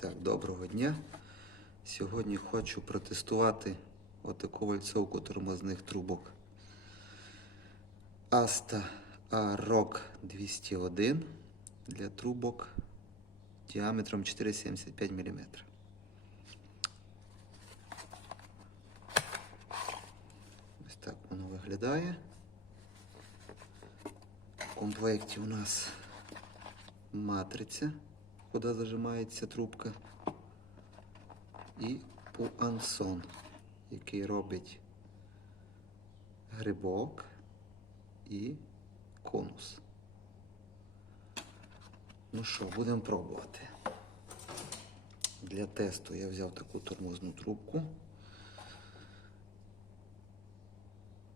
Так, доброго дня. Сьогодні хочу протестувати отаку вальцовку тормозних трубок. Asta A-Rock 201 для трубок діаметром 4,75 мм. Ось так воно виглядає. В комплекті у нас матриця, куди зажимається трубка, і пуансон, який робить грибок і конус. Ну що, будемо пробувати. Для тесту я взяв таку тормозну трубку.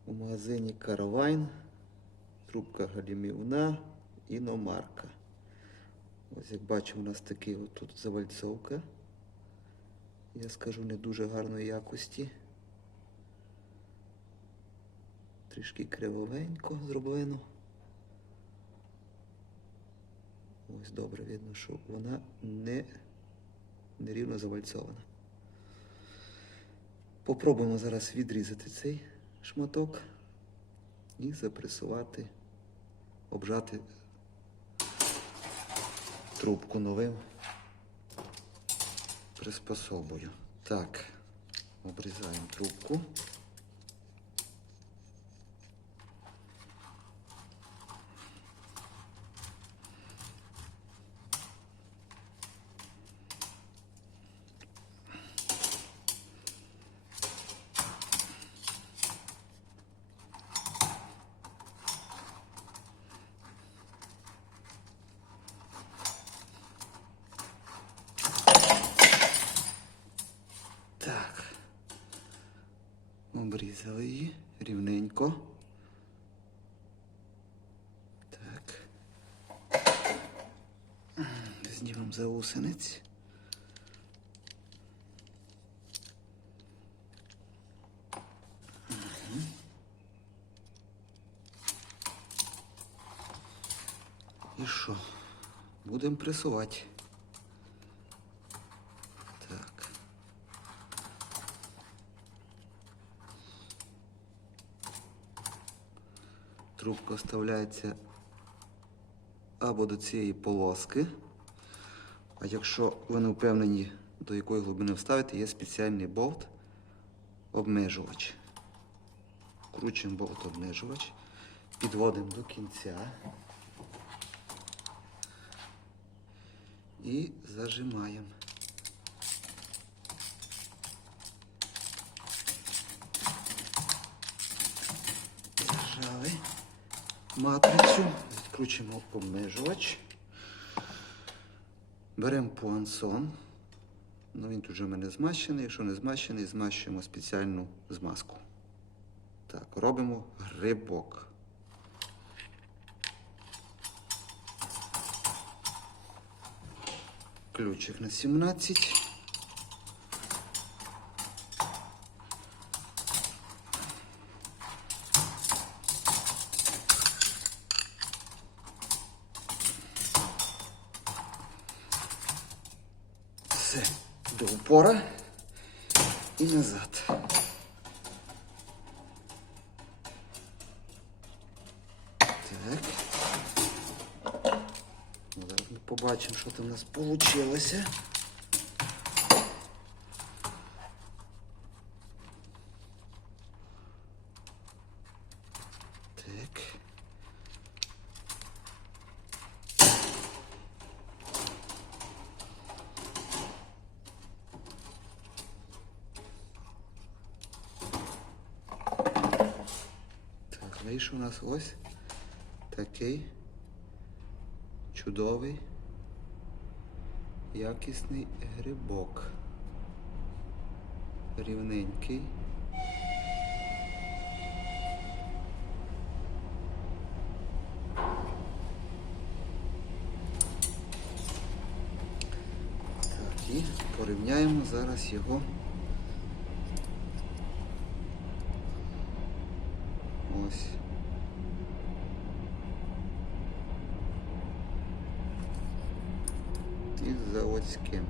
У магазині Каравайн. Трубка галімівна, іномарка. Ось як бачимо, у нас от тут завальцовка. Я скажу не дуже гарної якості. Трішки кривовенько зроблено. Ось добре видно, що вона не нерівно завальцована. Попробуємо зараз відрізати цей шматок і запресувати, обжати трубку новим приспособою. Так, обрізаємо трубку. Так. Обрізали її рівненько. Так. Знімемо заусенець. Мгм. І що? Будемо пресувати. Так. Трубка вставляється або до цієї полоски. А якщо ви не впевнені, до якої глибини вставити, є спеціальний болт обмежувач. Кручуємо болт обмежувач, підводимо до кінця і зажимаємо. Матрицю, відкручуємо обмежувач. Беремо пуансон. Ну, він тут вже в мене змащений. Якщо не змащений, змащуємо спеціальну змазку. Так, робимо грибок. Ключик на 17. Все, до упора і назад. Так. Ну, побачимо, що там у нас вийшло. Так. Так, вийшов у нас ось такий чудовий, якісний грибок. Рівненький. Порівняємо зараз його. skim.